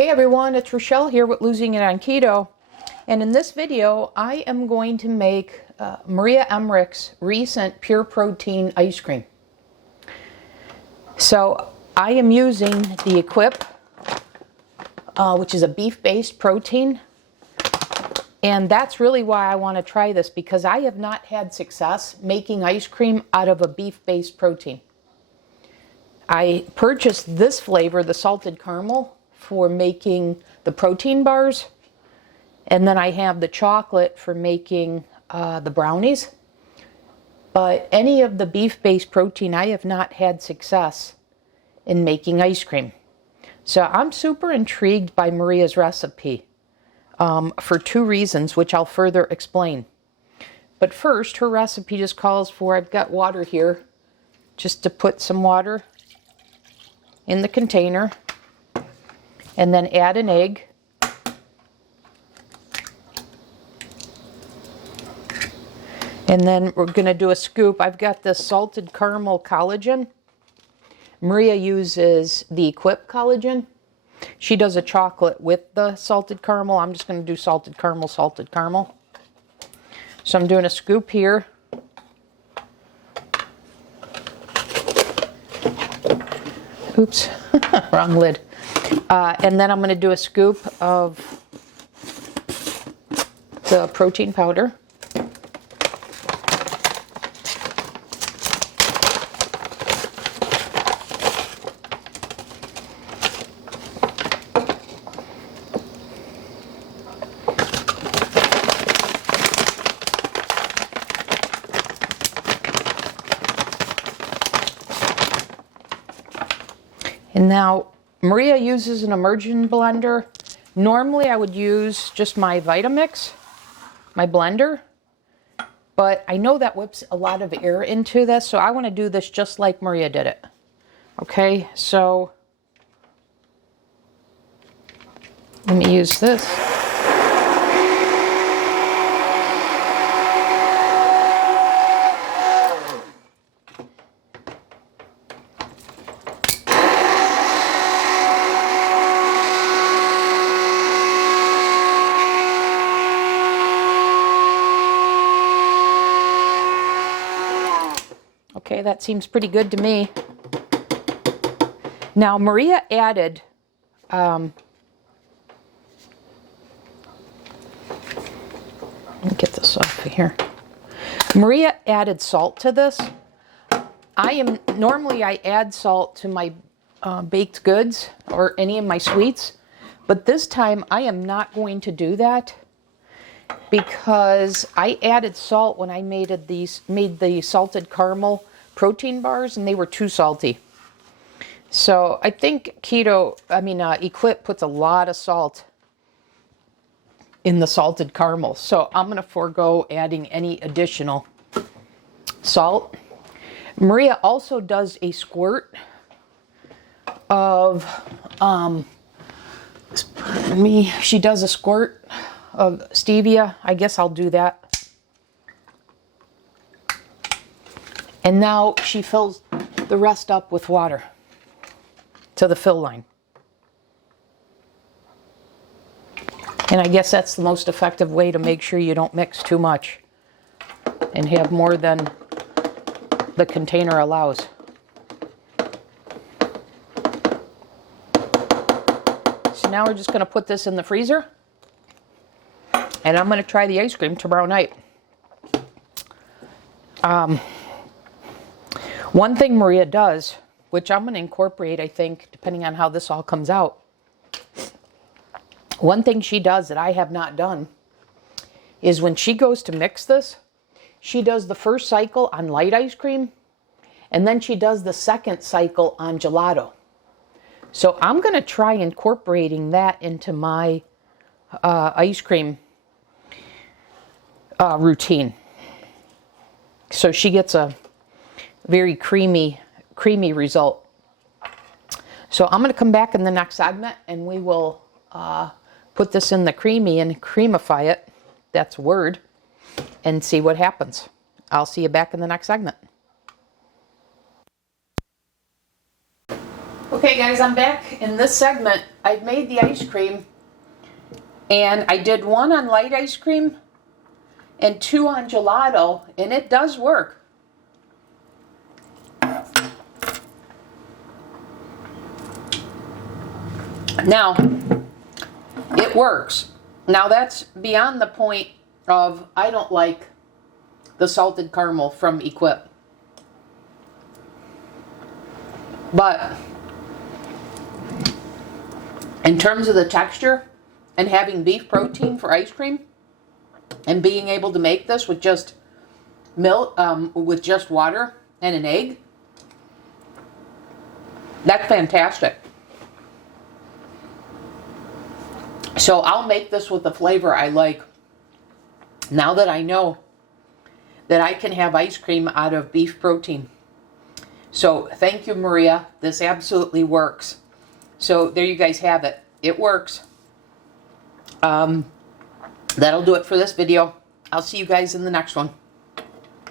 Hey everyone, it's Rochelle here with Losing It on Keto. And in this video, I am going to make Maria Emmerich's recent pure protein ice cream. So I am using the Equip, which is a beef-based protein. And that's really why I want to try this, because I have not had success making ice cream out of a beef-based protein. I purchased this flavor, the salted caramel, for making the protein bars, and then I have the chocolate for making the brownies. But any of the beef-based protein, I have not had success in making ice cream. So I'm super intrigued by Maria's recipe for two reasons, which I'll further explain. But first, her recipe just calls for, I've got water here, just to put some water in the container, and then add an egg. And then we're going to do a scoop. I've got this salted caramel collagen. Maria uses the Equip collagen. She does a chocolate with the salted caramel. I'm just going to do salted caramel. So I'm doing a scoop here. Oops, wrong lid. And then I'm going to do a scoop of the protein powder. And now Maria uses an immersion blender. Normally I would use just my Vitamix, my blender, but I know that whips a lot of air into this, so I want to do this just like Maria did it. Okay, so let me use this. Okay, that seems pretty good to me. Now, Maria added, let me get this off of here. Maria added salt to this. Normally I add salt to my baked goods or any of my sweets, but this time I am not going to do that, because I added salt when I made the salted caramel protein bars, and they were too salty. So I think Equip puts a lot of salt in the salted caramel. So I'm going to forego adding any additional salt. Maria also does a squirt of, she does a squirt of stevia. I guess I'll do that. And now she fills the rest up with water to the fill line. And I guess that's the most effective way to make sure you don't mix too much and have more than the container allows. So now we're just going to put this in the freezer. And I'm going to try the ice cream tomorrow night. One thing Maria does, which I'm going to incorporate, I think, depending on how this all comes out. One thing she does that I have not done is when she goes to mix this, she does the first cycle on light ice cream, and then she does the second cycle on gelato. So I'm going to try incorporating that into my ice cream routine. So she gets a very creamy result. So I'm going to come back in the next segment, and we will put this in the creamy and creamify it, that's a word, and see what happens. I'll see you back in the next segment. Okay guys, I'm back. In this segment, I've made the ice cream, and I did 1 on light ice cream and 2 on gelato, and it does work. Now, it works. Now that's beyond the point of I don't like the salted caramel from Equip. But in terms of the texture and having beef protein for ice cream and being able to make this with just milk, with just water and an egg, that's fantastic. So I'll make this with the flavor I like now that I know that I can have ice cream out of beef protein. So thank you, Maria. This absolutely works. So there you guys have it. It works. That'll do it for this video. I'll see you guys in the next one.